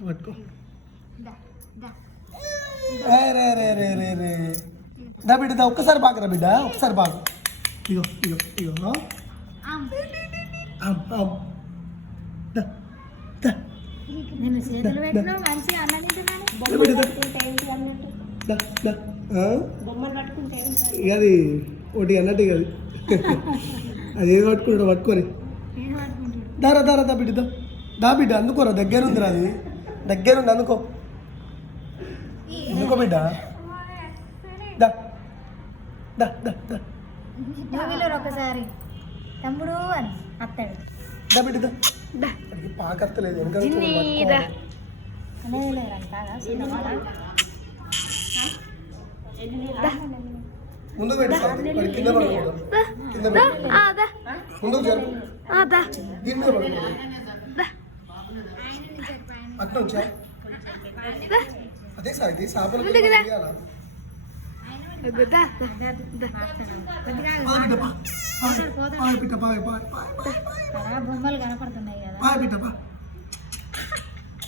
పట్టుకో రే రే రే రే రే దా బిడ్డ దా ఒక్కసారి బాగురా బిడ్డ ఒకసారి బాగు ఇగో ఇగో ఇగో దా దా నేను చేతులు పెట్టినా మంచిగా అన్నం బొమ్మలు పట్టుకుంటే అది ఒకటి అన్నట్టు అది అది ఏది పట్టుకుంటాడు పట్టుకొని దారా దారా దా బిడ్డ దా బిడ్డ అందుకోరా దగ్గర ఉందిరా అది దగ్గర ఉంది అందుకో ఎందుకో బిడ్డ దా దా దా దా ఒకసారి తమ్ముడు అని అత్తాడు దా బిడ్డ దా పాకత్తలేదు వెనక ముందుకు పెట్టి కింద పడకూడదు కింద ముందుకు జరు కింద పడకూడదు అట్లా వచ్చా అదే సార్ ఇది చేపలు బొమ్మలు కనపడుతున్నాయి కదా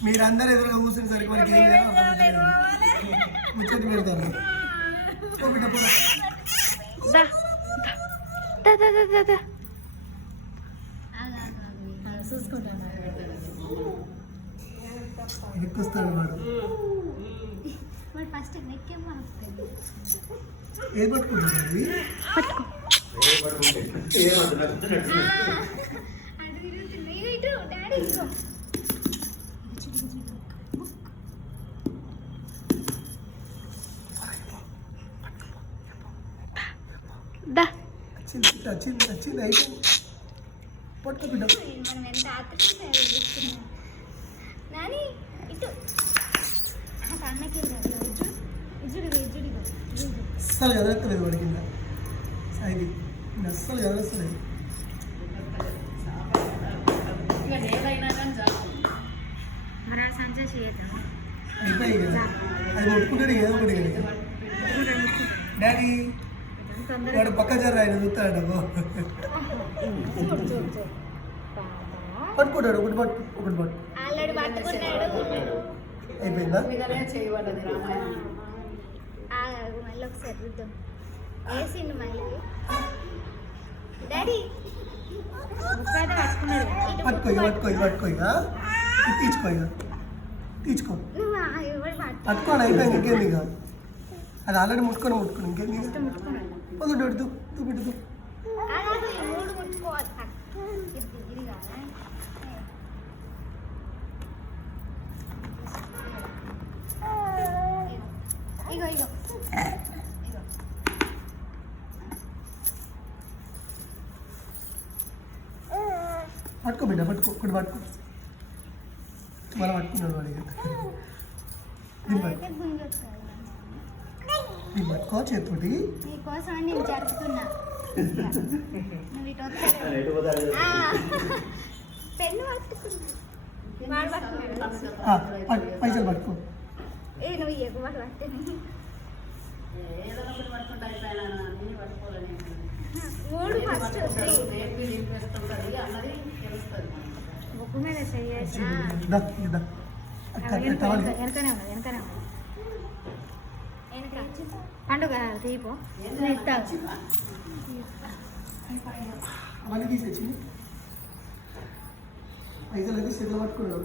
మీరందరూ ఎదురుగా కూర్చుని సరిపోయి ఏం చేయాలి ముచ్చటి పెడతారు ఎక్కుస్తాడు వాడు ఏది పట్టుకుంటాడు వచ్చింది అయితే పట్టుకో బిడ్డ అస్సలు ఎదరత్తలేదు వాడి కింద సాయి అస్సలు ఎదరస్తలేదు అయిపోయి కదా అది కొట్టుకుంటాడు ఏదో ఒకటి కదా డాడీ వాడు పక్క జర ఆయన చూస్తాడు పట్టుకుంటాడు ఒకటి పట్టు ఒకటి పట్టు అయిపోయిందా పట్టుకో పట్టుకో ఇక తీసుకో ఇక తీసుకో పట్టుకోండి అయిపోయింది ఇంకేంది ఇక అది ఆల్రెడీ ముట్టుకొని ఇంకేంది వద్దు పెడుతూ పెడుతూ పట్టుకో బిడ్డ పట్టుకో ఒకటి పట్టుకో మనం పట్టుకున్నాడు వాడికి పట్టుకో చేతోటి పైసలు పట్టుకో పండుగ తీపో అవన్నీ తీసేసి పైసలు అయితే చేతిలో పట్టుకోవడం